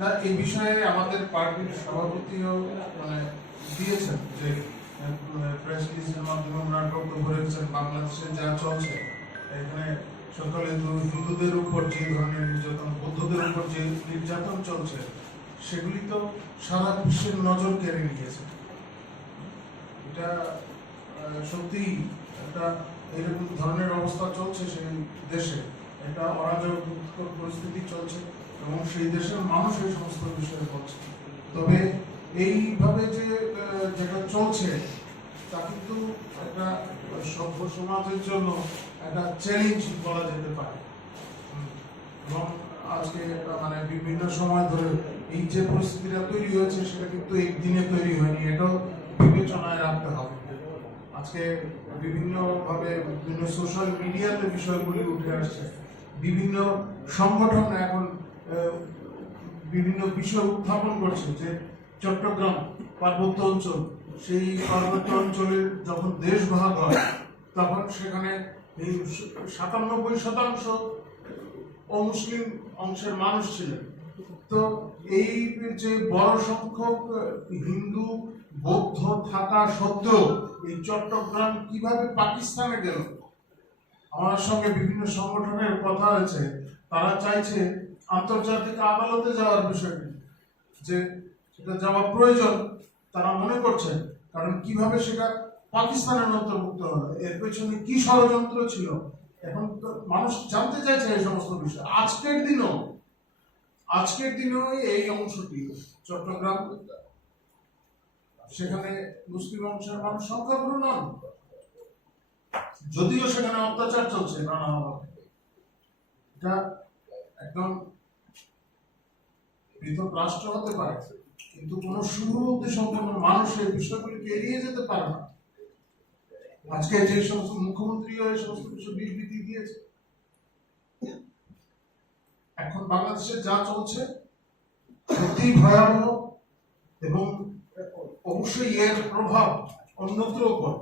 না এই বিষয়ে আমাদের পার্টির সভাপতিও মানে দিয়েছেন যে প্রেস রিলিজের মাধ্যমে ওনার বক্তব্য বাংলাদেশে যা চলছে এখানে সকালে হিন্দুদের উপর যে ধরনের নির্যাতন বৌদ্ধদের উপর যে নির্যাতন চলছে সেগুলি তো সারা বিশ্বের নজর কেড়ে নিয়েছে। এটা আহ, সত্যিই একটা এরকম ধরনের অবস্থা চলছে সেই দেশে। একটা অরাজক পরিস্থিতি চলছে। এবং সেই দেশের মানুষ এই সমস্ত বিষয়ে বলছে। তবে এইভাবে যে যেটা চলছে, তা কিন্তু একটা সভ্য সমাজের জন্য একটা চ্যালেঞ্জ বলা যেতে পারে। এবং আজকে মানে বিভিন্ন সময় ধরে এই যে পরিস্থিতিটা তৈরি হয়েছে, সেটা কিন্তু একদিনে তৈরি হয়নি, এটাও বিবেচনায় রাখতে হবে। আজকে বিভিন্ন ভাবে বিভিন্ন সোশ্যাল মিডিয়াতে বিষয়গুলি উঠে আসছে। বিভিন্ন সংগঠন এখন বিভিন্ন বিষয় উত্থাপন করছে, যে চট্টগ্রাম পার্বত্য অঞ্চল, সেই পার্বত্য অঞ্চলে যখন দেশ ভাগ হয়, তখন সেখানে এই সাতানব্বই শতাংশ অমুসলিম অংশের মানুষ ছিলেন। তো এই যে বড় সংখ্যক হিন্দু, বৌদ্ধ থাকা সত্ত্বেও এই চট্টগ্রাম কীভাবে পাকিস্তানে গেল? আমার সঙ্গে বিভিন্ন সংগঠনের কথা হয়েছে, তারা চাইছে আন্তর্জাতিক আদালতে যাওয়ার বিষয়টি যে সেটা যাওয়া প্রয়োজন তারা মনে করছেন, কারণ কীভাবে সেটা পাকিস্তানের অন্তর্ভুক্ত হলো, এর পেছনে কি ষড়যন্ত্র ছিল, এখন তো মানুষ জানতে চাইছে এই সমস্ত বিষয়। আজকের দিনও, আজকের দিনেও এই অংশটি চট্টগ্রাম, সেখানে মুসলিম অংশের মানুষ সংখ্যাগুরু নন। যদিও সেখানে অত্যাচার চলছে নানাভাবে। এটা একদম পৃথক রাষ্ট্র হতে পারে, কিন্তু কোন সুরুদ্ধি সম্পন্ন মানুষ এই বিষয়গুলিকে এড়িয়ে যেতে পারে না। আজকে যে সমস্ত মুখ্যমন্ত্রীও এই সমস্ত কিছু বিবৃতি দিয়েছে। এখন বাংলাদেশে যা চলছে সত্যি ভয়াবহ এবং অবশ্যই এর প্রভাব অন্যত্র পড়ে